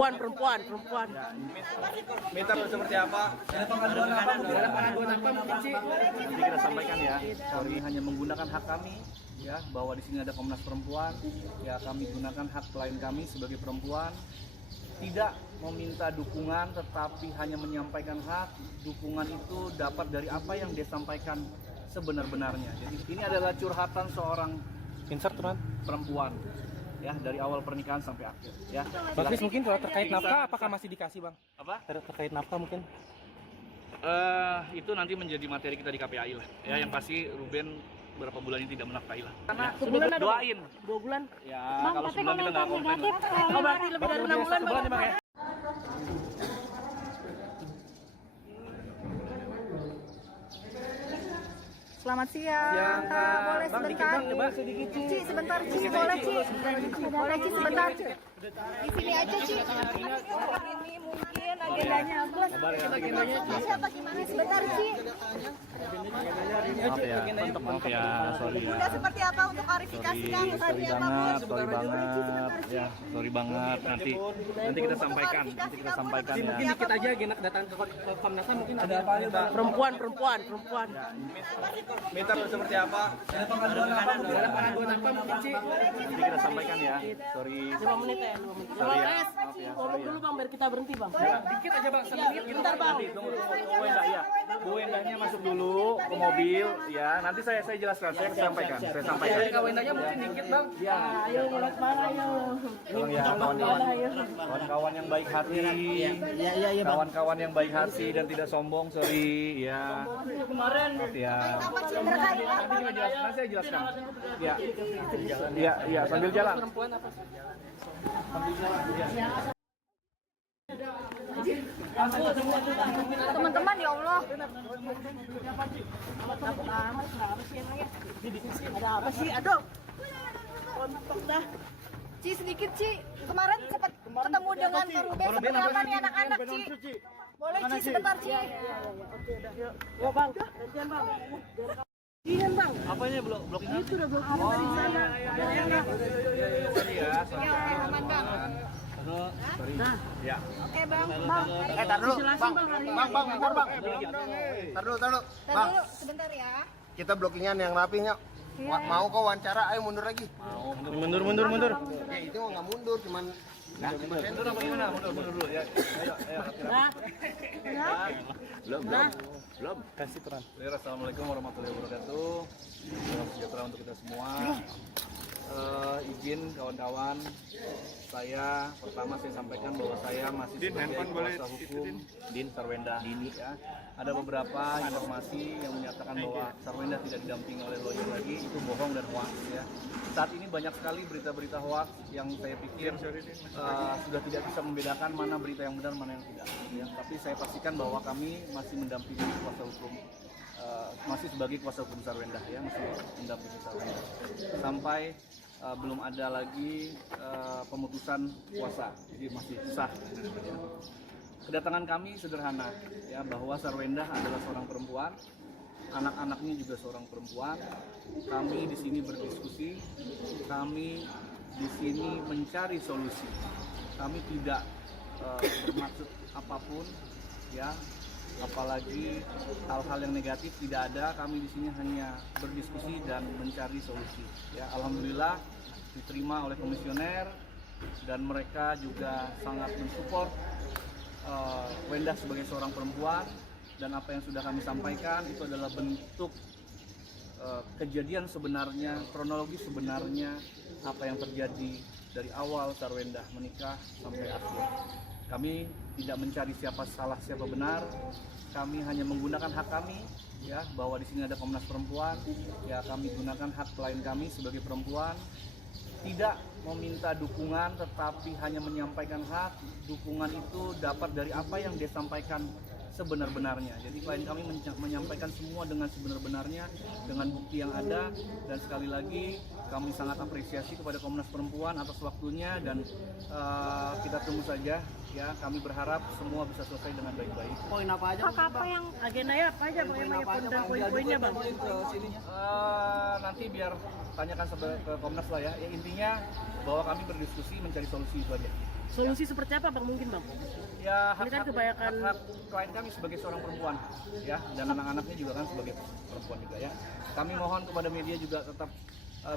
Perempuan. Ya, minta seperti apa? Ada pengaduan apa mungkin sih? Jadi kita sampaikan ya, kami hanya menggunakan hak kami ya, bahwa di sini ada Komnas Perempuan. Ya, kami gunakan hak klien kami sebagai perempuan. Tidak meminta dukungan, tetapi hanya menyampaikan hak. Dukungan itu dapat dari apa yang dia sampaikan sebenar-benarnya. Jadi ini adalah curhatan seorang perempuan. Ya, dari awal pernikahan sampai akhir ya. Bang Kris, mungkin kalau terkait nafkah apakah masih dikasih, Bang? Apa? Terkait nafkah mungkin? Itu nanti menjadi materi kita di KPAI lah. Ya, yang pasti Ruben berapa bulan ini tidak menafkahi lah. Karena Sebulan ada, doain. 2 bulan. Ya, Bang, kalau tapi sebulan kita nggak komplain. Oh, berarti lebih dari 6 bulan, Bang. Bang, ya? Selamat siang. Boleh Bang, dikit sebentar? Bang, coba sedikit. Ci, sebentar, Ci. Boleh, Ci. Boleh, Ci, sebentar. Di sini aja, Ci. Hari ini mungkin agendanya Agus. Siapa gimana? Sebentar, Ci. Maaf ya, sorry ya. Udah seperti apa untuk klarifikasi Kang? Sorry banget. Nanti kita sampaikan, ya. Mungkin dikit aja agenda kedatangan ke Komnas HAM mungkin ada apa? Perempuan. Minta seperti apa? Ada pengaduan apa mungkin sih? Nanti kita sampaikan ya. Sorry. 5 menit ya, 2 menit. Sorry ya. Maaf ya. Ngomong dulu, Bang, biar kita berhenti, Bang. Dikit aja, Bang, semenit. Bentar, Bang. Tunggu Bu Endah ya. Bu Endahnya masuk dulu ke mobil ya. Nanti saya jelaskan, saya sampaikan. Kawinannya mungkin dikit, Bang. Ya. Ayo, mulai mana, ayo. Tolong ya kawan-kawan yang baik hati. Iya, Bang. Kawan-kawan yang baik hati dan tidak sombong, sorry ya. Kemarin Ya. Apa, Ci? Terkait apa? Nanti saya jelaskan. Ya. Iya, sambil jalan. Teman-teman, ya Allah. ada apa sih? Aduh. Kontok dah. Ci, sedikit, Ci. Kemarin sempat ketemu dengan Pak Ruben. Seperti apa nih anak-anak, Ci? Boleh, Ci, sebentar, Ci. Yo, Bang. Gantian, Bang. Iya, Bang. Apanya blok ini? Itu udah blok dari sana. Sorry ya. Ya, aman, Bang. Sorry. Ya. Oke, Bang. Bang, Tar dulu, Jelasin, Bang, hari ini. Bang, bentar, Bang. Tar dulu. Tar Bang, dulu, sebentar ya. kita blockingan yang rapihnya. Mau kau wawancara, ayo mundur lagi. Mundur. Ya itu nggak mundur, cuman Mundur apa gimana? Mundur dulu ya. Ayo. Belum. Kasih peran. Assalamualaikum warahmatullahi wabarakatuh. Salam sejahtera untuk kita semua. Izin kawan-kawan, saya sampaikan bahwa saya masih sebagai kuasa hukum Din Sarwenda Dini ya. Ada beberapa informasi yang menyatakan bahwa Sarwenda tidak didampingi oleh lawyer lagi, itu bohong dan hoax ya. Saat ini banyak sekali berita-berita hoax yang saya pikir sudah tidak bisa membedakan mana berita yang benar mana yang tidak ya. Tapi saya pastikan bahwa kami masih mendampingi kuasa hukum, masih sebagai kuasa hukum Sarwenda ya, masih mendampingi Sarwenda sampai belum ada lagi pemutusan kuasa, jadi masih sah. Kedatangan kami sederhana ya, bahwa Sarwenda adalah seorang perempuan, anak-anaknya juga seorang perempuan. Kami di sini berdiskusi, kami di sini mencari solusi. Kami tidak bermaksud apapun ya, apalagi hal-hal yang negatif tidak ada. Kami di sini hanya berdiskusi dan mencari solusi ya. Alhamdulillah diterima oleh komisioner dan mereka juga sangat mensupport Wenda sebagai seorang perempuan, dan apa yang sudah kami sampaikan itu adalah bentuk kejadian sebenarnya, kronologi sebenarnya apa yang terjadi dari awal Sarwenda menikah sampai akhir. Kami tidak mencari siapa salah siapa benar, kami hanya menggunakan hak kami ya, bahwa di sini ada Komnas Perempuan ya. Kami gunakan hak klien kami sebagai perempuan, tidak meminta dukungan tetapi hanya menyampaikan hak. Dukungan itu dapat dari apa yang dia sampaikan sebenar-benarnya. Jadi klien kami menyampaikan semua dengan sebenar-benarnya, dengan bukti yang ada. Dan sekali lagi kami sangat apresiasi kepada Komnas Perempuan atas waktunya, dan kita tunggu saja ya. Kami berharap semua bisa selesai dengan baik-baik. Poin apa aja? Apa yang Agendanya apa aja? Poin-poinnya, Bang. Nanti biar tanyakan ke Komnas lah ya. Intinya bahwa kami berdiskusi mencari solusi itu aja. Solusi seperti apa Bang mungkin Bang? Ya Ini kan hak kebanyakan- hak klien kami sebagai seorang perempuan ya, dan anak-anaknya juga kan sebagai perempuan juga ya. Kami mohon kepada media juga tetap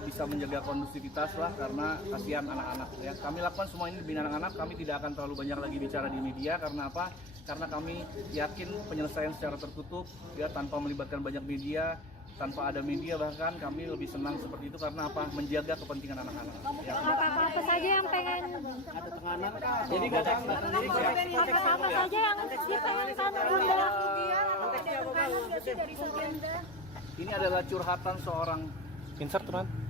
bisa menjaga kondusivitas lah, karena kasihan anak-anak ya. Kami lakukan semua ini demi anak-anak. Kami tidak akan terlalu banyak lagi bicara di media. Karena apa? Karena kami yakin penyelesaian secara tertutup ya, tanpa melibatkan banyak media, tanpa ada media, bahkan kami lebih senang seperti itu. Karena apa? Menjaga kepentingan anak-anak ya. Apa saja yang pengen Ada tekanan. Jadi nggak ada apa saja yang dipengenkan Bunda? Ini adalah curhatan seorang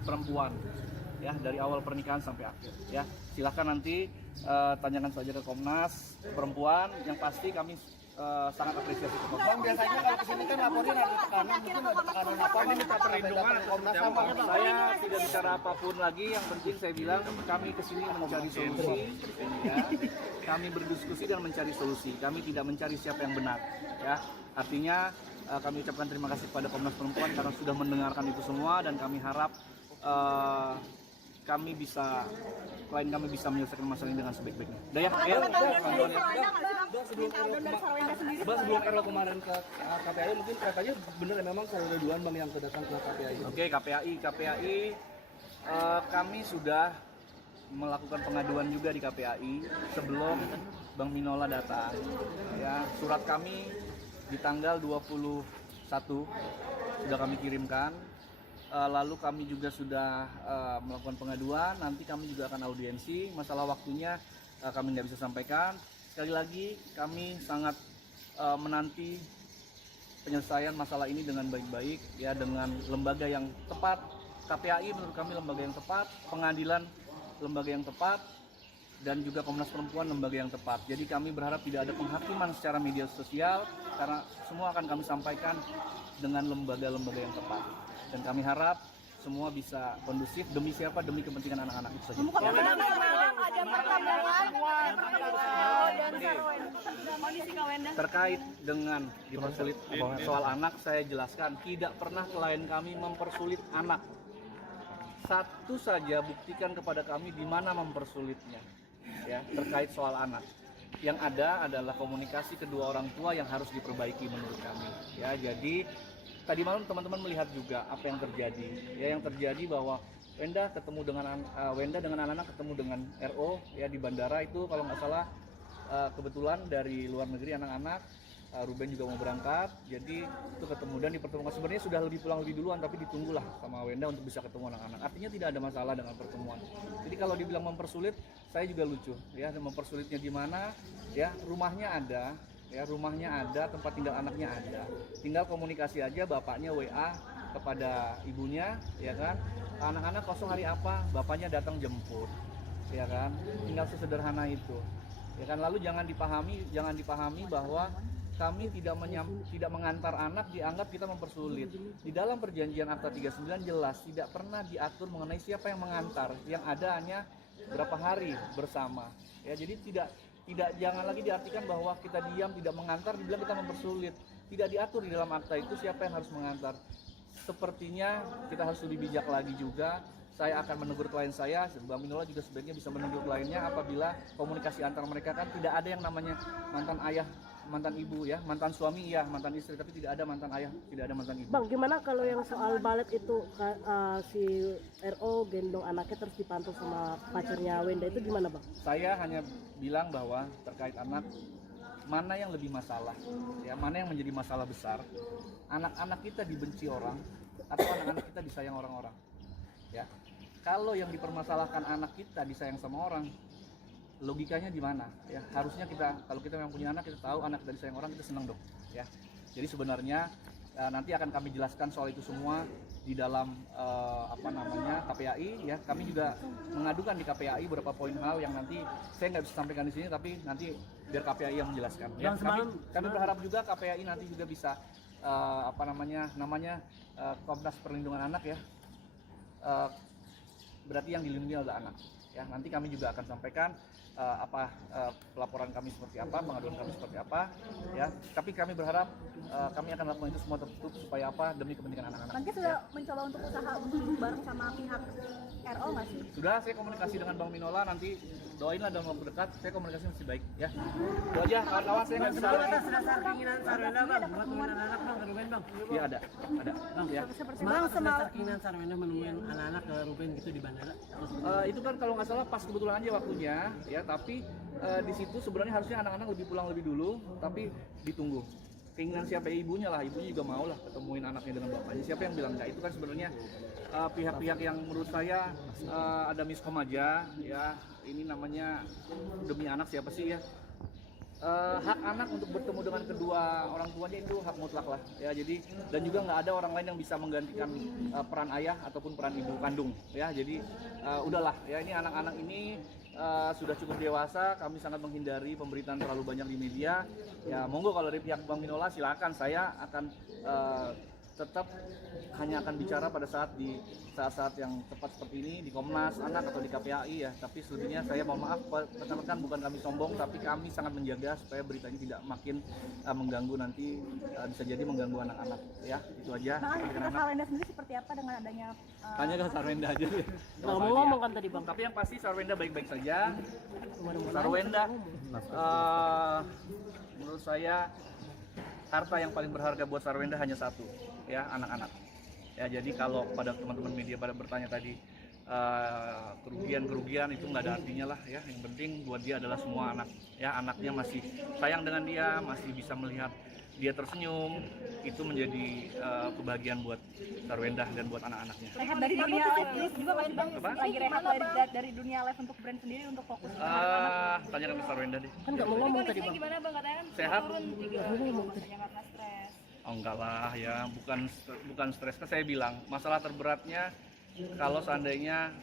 perempuan ya, dari awal pernikahan sampai akhir ya. Silahkan nanti tanyakan saja ke Komnas Perempuan. Yang pasti kami sangat apresiasi ke Komnas. Bang, biasanya kalau kesini kan laporin ada tekanan, mungkin ada tekanan apa ini minta perlindungan Komnas sama. Saya tidak bicara apapun lagi, yang penting saya bilang kami kesini mencari solusi ya. Kami berdiskusi dan mencari solusi. Kami tidak mencari siapa yang benar ya. Artinya kami ucapkan terima kasih kepada Komnas Perempuan karena sudah mendengarkan itu semua, dan kami harap klien kami bisa menyelesaikan masalah ini dengan sebaik-baiknya. Udah ya? Ya. Bang, sebelum Erlo kemarin ke KPAI, mungkin katanya bener ya memang Sarwenda duluan Bang yang datang ke KPAI. Oke, KPAI kami sudah melakukan pengaduan juga di KPAI sebelum Bang Minola datang. Ya, surat kami di tanggal 21 sudah kami kirimkan. Lalu kami juga sudah melakukan pengaduan. Nanti kami juga akan audiensi. Masalah waktunya kami nggak bisa sampaikan. Sekali lagi kami sangat menanti penyelesaian masalah ini dengan baik-baik ya, dengan lembaga yang tepat. KPAI menurut kami lembaga yang tepat, pengadilan lembaga yang tepat, dan juga Komnas Perempuan lembaga yang tepat. Jadi kami berharap tidak ada penghakiman secara media sosial, karena semua akan kami sampaikan dengan lembaga-lembaga yang tepat. Dan kami harap semua bisa kondusif demi siapa? Demi kepentingan anak-anak itu saja. Terkait dengan dipersulit soal anak, saya jelaskan tidak pernah klien kami mempersulit anak. Satu saja buktikan kepada kami di mana mempersulitnya ya, terkait soal anak. Yang ada adalah komunikasi kedua orang tua yang harus diperbaiki menurut kami ya. Jadi tadi malam teman-teman melihat juga apa yang terjadi ya, yang terjadi bahwa Wenda dengan anak-anak ketemu dengan RO ya di bandara itu, kalau nggak salah kebetulan dari luar negeri anak-anak. Ruben juga mau berangkat, jadi itu ketemu dan dipertemukan. Sebenarnya sudah pulang lebih duluan, tapi ditunggulah sama Wenda untuk bisa ketemu anak-anak. Artinya tidak ada masalah dengan pertemuan. Jadi kalau dibilang mempersulit, saya juga lucu ya. Mempersulitnya di mana? Ya, rumahnya ada, tempat tinggal anaknya ada. Tinggal komunikasi aja, bapaknya WA kepada ibunya, ya kan? Anak-anak kosong hari apa? Bapaknya datang jemput, ya kan? Tinggal sesederhana itu, ya kan? Lalu jangan dipahami bahwa kami tidak mengantar anak dianggap kita mempersulit. Di dalam perjanjian Akta 39 jelas tidak pernah diatur mengenai siapa yang mengantar. Yang ada hanya berapa hari bersama. Ya, jadi jangan lagi diartikan bahwa kita diam tidak mengantar dibilang kita mempersulit. Tidak diatur di dalam akta itu siapa yang harus mengantar. Sepertinya kita harus lebih bijak lagi juga. Saya akan menegur klien saya, Mbak Minola juga sebaiknya bisa menegur kliennya apabila komunikasi antara mereka kan tidak ada yang namanya mantan ayah, mantan ibu ya, mantan suami ya, mantan istri, tapi tidak ada mantan ayah, tidak ada mantan ibu. Bang, gimana kalau yang soal balet itu si RO gendong anaknya terus dipantau sama pacarnya Wenda, itu gimana Bang? Saya hanya bilang bahwa terkait anak, mana yang lebih masalah ya, mana yang menjadi masalah besar, anak-anak kita dibenci orang atau anak-anak kita disayang orang-orang ya. Kalau yang dipermasalahkan anak kita disayang sama orang, logikanya di mana ya? Harusnya kalau kita yang punya anak, kita tahu anak kita disayang orang, kita senang dong ya. Jadi sebenarnya nanti akan kami jelaskan soal itu semua di dalam KPAI ya. Kami juga mengadukan di KPAI beberapa poin hal yang nanti saya nggak bisa sampaikan di sini, tapi nanti biar KPAI yang menjelaskan ya. Kami berharap juga KPAI nanti juga bisa Komnas Perlindungan Anak ya. Berarti yang dilindungi adalah anak ya. Nanti kami juga akan sampaikan pelaporan kami seperti apa, pengaduan kami seperti apa ya. Tapi kami berharap kami akan lakukan itu semua tertutup supaya demi kepentingan anak-anak. Nanti sudah mencoba untuk usaha untuk duduk bareng sama pihak RO nggak sih? Sudah, saya komunikasi dengan Bang Minola, nanti doainlah dalam waktu dekat saya komunikasi masih baik ya. Itu aja kawan-kawan, saya nggak bisa. Atas dasar keinginan Sarwenda bang, buat nemuin anak-anak bang ke Ruben bang. Iya ada ya. Bang, atas keinginan Sarwenda menemuin anak-anak ke Ruben gitu di bandara. Itu kan kalau nggak salah pas kebetulan aja waktunya ya, tapi di situ sebenarnya harusnya anak-anak lebih pulang lebih dulu, tapi ditunggu. Keinginan siapa ya, ibunya lah, ibunya juga mau lah ketemuin anaknya dengan bapaknya. Siapa yang bilang enggak? Itu kan sebenarnya pihak-pihak yang menurut saya ada miskom aja ya. Ini namanya demi anak siapa sih ya? Hak anak untuk bertemu dengan kedua orang tuanya itu hak mutlak lah ya. Jadi dan juga nggak ada orang lain yang bisa menggantikan peran ayah ataupun peran ibu kandung ya. Jadi udahlah ya, ini anak-anak ini sudah cukup dewasa. Kami sangat menghindari pemberitaan terlalu banyak di media ya. Monggo kalau dari pihak Bang Minola silakan, saya akan tetap hanya akan bicara pada di saat-saat yang tepat seperti ini di Komnas Anak atau di KPAI ya. Tapi selebihnya saya mohon maaf rekan-rekan, bukan kami sombong, tapi kami sangat menjaga supaya berita ini tidak makin mengganggu, nanti bisa jadi mengganggu anak-anak ya. Itu aja. Bang, aktivitas Sarwenda sendiri seperti apa dengan adanya Tanya ke Sarwenda aja deh. Nggak mau ngomong kan tadi bang. Tapi yang pasti Sarwenda baik-baik saja. Sarwenda menurut saya harta yang paling berharga buat Sarwenda hanya satu ya, anak-anak ya. Jadi kalau pada teman-teman media pada bertanya tadi kerugian itu nggak ada artinya lah ya. Yang penting buat dia adalah semua anak ya. Anaknya masih sayang dengan dia, masih bisa melihat dia tersenyum, itu menjadi kebahagiaan buat Sarwenda dan buat anak-anaknya. rehat dari dunia live juga Mas Bang? Lagi rehat dari dunia live untuk brand sendiri, untuk fokus ke anak-anak. Tanyakan ke Sarwenda deh. Kan nggak mau ngomong tadi bang. Gimana Bang, katanya kan Sehat? turun 3 katanya karena stres. Oh enggak lah ya, bukan stres. Kan saya bilang masalah terberatnya kalau seandainya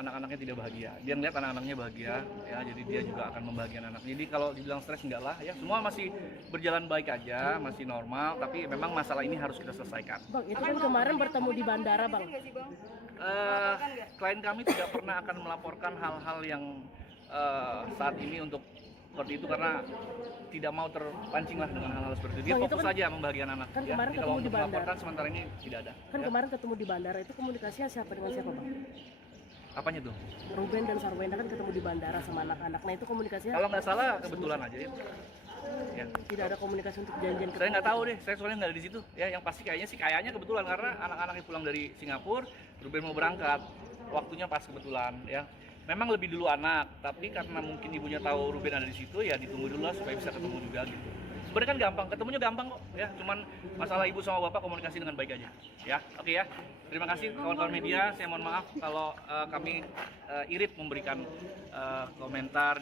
anak-anaknya tidak bahagia. Dia ngeliat anak-anaknya bahagia ya, jadi dia juga akan membahagiakan anaknya. Jadi kalau dibilang stres enggak lah ya, semua masih berjalan baik aja, masih normal, tapi memang masalah ini harus kita selesaikan. Bang, itu kan kemarin bertemu di bandara bang. Klien kami tidak pernah akan melaporkan hal-hal yang saat ini untuk seperti itu, karena tidak mau terpancing lah dengan hal-hal seperti itu. Dia Bang, itu fokus kan- saja membahagiakan anak kan ya. kemarin Jadi ketemu kalau di untuk bandara. melaporkan sementara ini tidak ada. Kan Ya. kemarin ketemu di bandara, itu komunikasinya siapa dengan siapa bang? Apanya tuh? Ruben dan Sarwenda kan ketemu di bandara sama anak-anak. Nah itu komunikasinya Kalau nggak salah kebetulan aja ya. Ya. tidak ada komunikasi untuk janjian Saya nggak tahu deh, saya soalnya nggak ada di situ. Ya, yang pasti kayaknya kebetulan karena anak-anaknya pulang dari Singapura, Ruben mau berangkat, waktunya pas kebetulan ya. Memang lebih dulu anak, tapi karena mungkin ibunya tahu Ruben ada di situ, ya ditunggu dulu lah supaya bisa ketemu juga gitu. Sebenarnya kan gampang, ketemunya gampang kok ya. Cuman masalah ibu sama bapak komunikasi dengan baik aja. Ya, oke ya. Terima kasih kawan-kawan media. Saya mohon maaf kalau kami irit memberikan komentar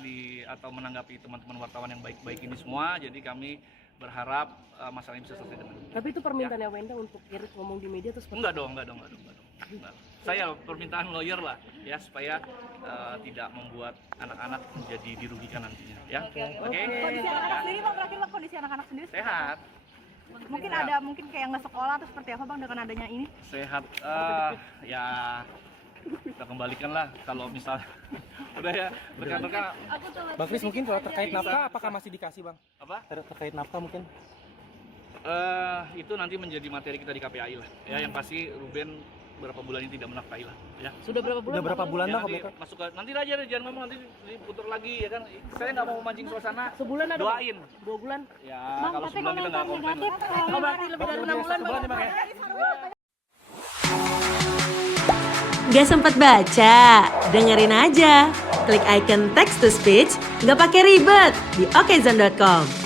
atau menanggapi teman-teman wartawan yang baik-baik ini semua. Jadi kami berharap masalah ini bisa selesai dengan. Tapi itu permintaannya Wenda untuk irit ngomong di media terus Enggak dong. Saya permintaan lawyer lah ya, supaya tidak membuat anak-anak menjadi dirugikan nantinya ya. Oke. Kondisi anak-anak sendiri Bang, terakhir Bang, kondisi anak-anak sendiri Sehat. mungkin ada kayak nggak sekolah atau seperti apa Bang dengan adanya ini? Sehat ya kita kembalikan lah kalau misalnya udah ya rekan-rekan. Bang Kris, mungkin kalau terkait nafkah apakah masih dikasih Bang? Apa? Terkait nafkah mungkin? Itu nanti menjadi materi kita di KPAI lah ya. Yang pasti Ruben berapa bulan ini tidak menafkahi lah ya. sudah berapa bulan? Udah berapa bulan Ya, Bang? nanti masuk ke, nanti aja deh, jangan ngomong nanti diputar lagi ya kan. Saya nggak mau memancing suasana. Sebulan ada? Doain. 2 bulan? Ya kalau sebulan kita nggak komplain lah. Oh berarti lebih dari 6 bulan bang? Gak sempat baca? Dengerin aja. Klik icon text to speech, gak pakai ribet di okezone.com.